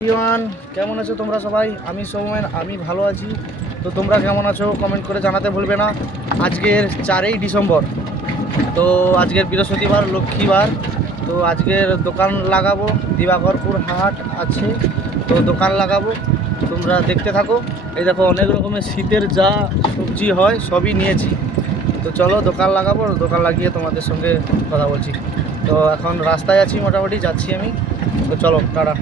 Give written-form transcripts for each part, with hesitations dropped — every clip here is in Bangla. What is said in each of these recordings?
ইওয়ান, কেমন আছো তোমরা সবাই? আমি সৌমেন, আমি ভালো আছি। তো তোমরা কেমন আছো কমেন্ট করে জানাতে ভুলবে না। আজকের 4ই ডিসেম্বর, তো আজকের বৃহস্পতিবার, লক্ষ্মীবার। তো আজকের দোকান লাগাবো, দিবাকরপুর হাট আছে, তো দোকান লাগাবো। তোমরা দেখতে থাকো। এই দেখো অনেক রকমের শীতের যা সবজি হয় সবই নিয়েছি। তো চলো দোকান লাগাবো, দোকান লাগিয়ে তোমাদের সঙ্গে কথা বলছি। তো এখন রাস্তায় আছি, মোটামুটি যাচ্ছি আমি। তো চলো টাটা।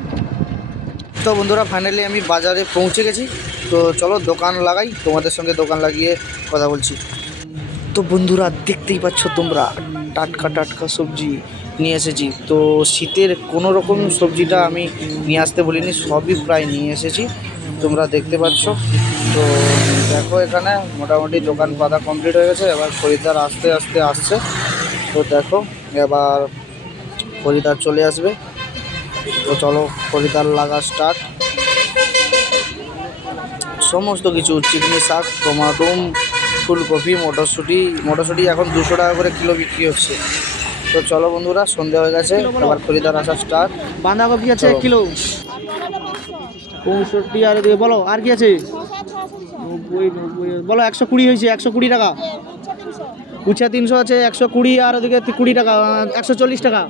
তো বন্ধুরা, ফাইনালি আমি বাজারে পৌঁছে গেছি। তো চলো দোকান লাগাই, তোমাদের সঙ্গে দোকান লাগিয়ে কথা বলছি। তো বন্ধুরা, দেখতেই পাচ্ছ তোমরা, টাটকা টাটকা সবজি নিয়ে এসেছি। তো শীতের কোনো রকম সবজিটা আমি নিয়ে আসতে বলিনি, সবই প্রায় নিয়ে এসেছি, তোমরা দেখতে পাচ্ছ। তো দেখো এখানে মোটামুটি দোকান পাতা কমপ্লিট হয়ে গেছে, এবার খরিদ্দার আস্তে আস্তে আসছে। তো দেখো এবার খরিদ্দার চলে আসবে। তো চলো খরিদ্দার লাগা স্টার্ট। সমস্ত কিছু, চিকনি শাক, টমাটো, ফুলকপি, মটরশুঁটি এখন 200 টাকা করে কিলো বিক্রি হচ্ছে। তো চলো বন্ধুরা, সন্ধে হয়ে গেছে, এবার খরিদ্দার আসা স্টার্ট। বাঁধাকপি আছে 1 কিলো 65, আর এদিকে বলো আর কি আছে? 90 বলো, 120 হয়েছে, 120 টাকা। উচ্ছা 300 আছে, 120, আর ওদিকে 20 টাকা, 140 টাকা।